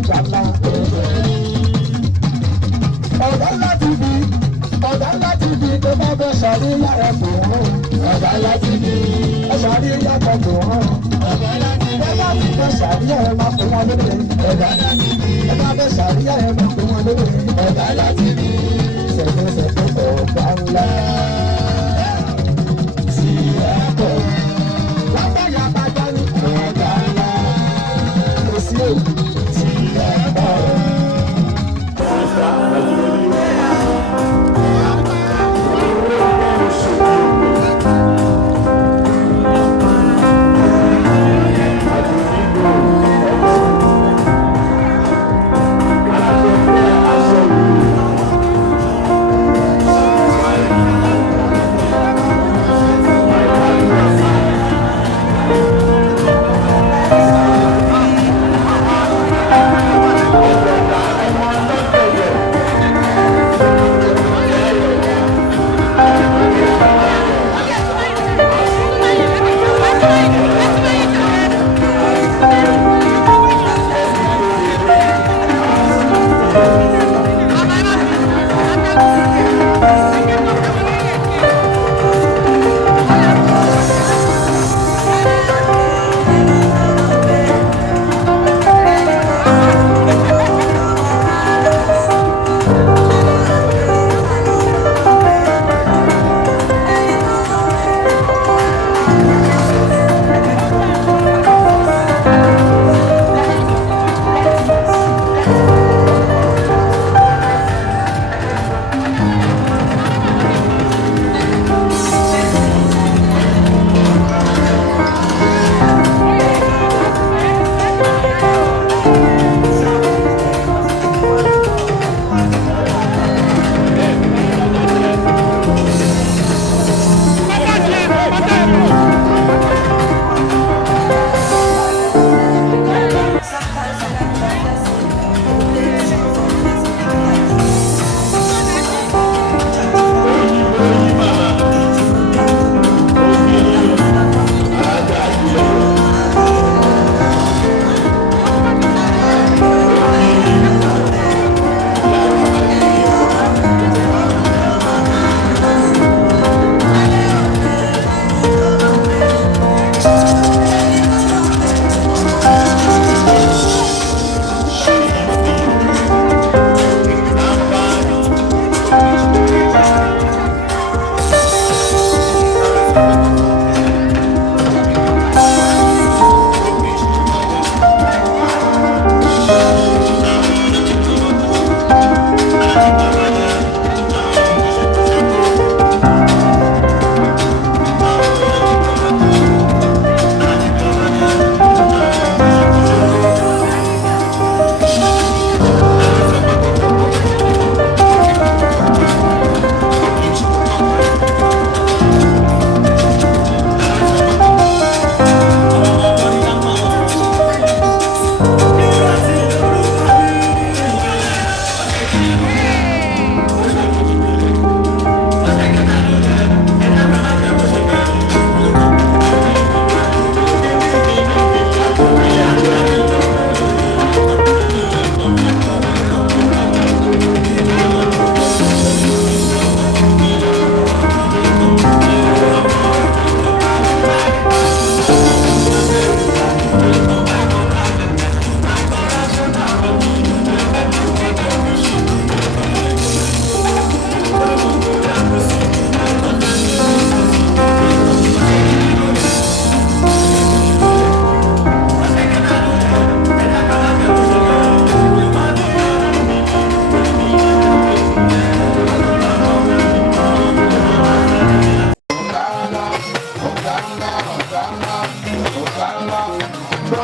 Oganla. Oganla TV, Oganla TV, tó bá fẹ́ ṣàríyá ẹ̀ pò wọ́n. Oganla TV, ẹ ṣàríyá kan pò wọ́n. Oganla TV, ẹ bá ti fẹ́ ṣàríyá ẹ̀ máa pò wọ́n lóde. Oganla TV, ẹ bá fẹ́ ṣàríyá ẹ̀ máa pò wọ́n lóde. Oganla TV, ṣẹ̀fẹ̀ Oganla.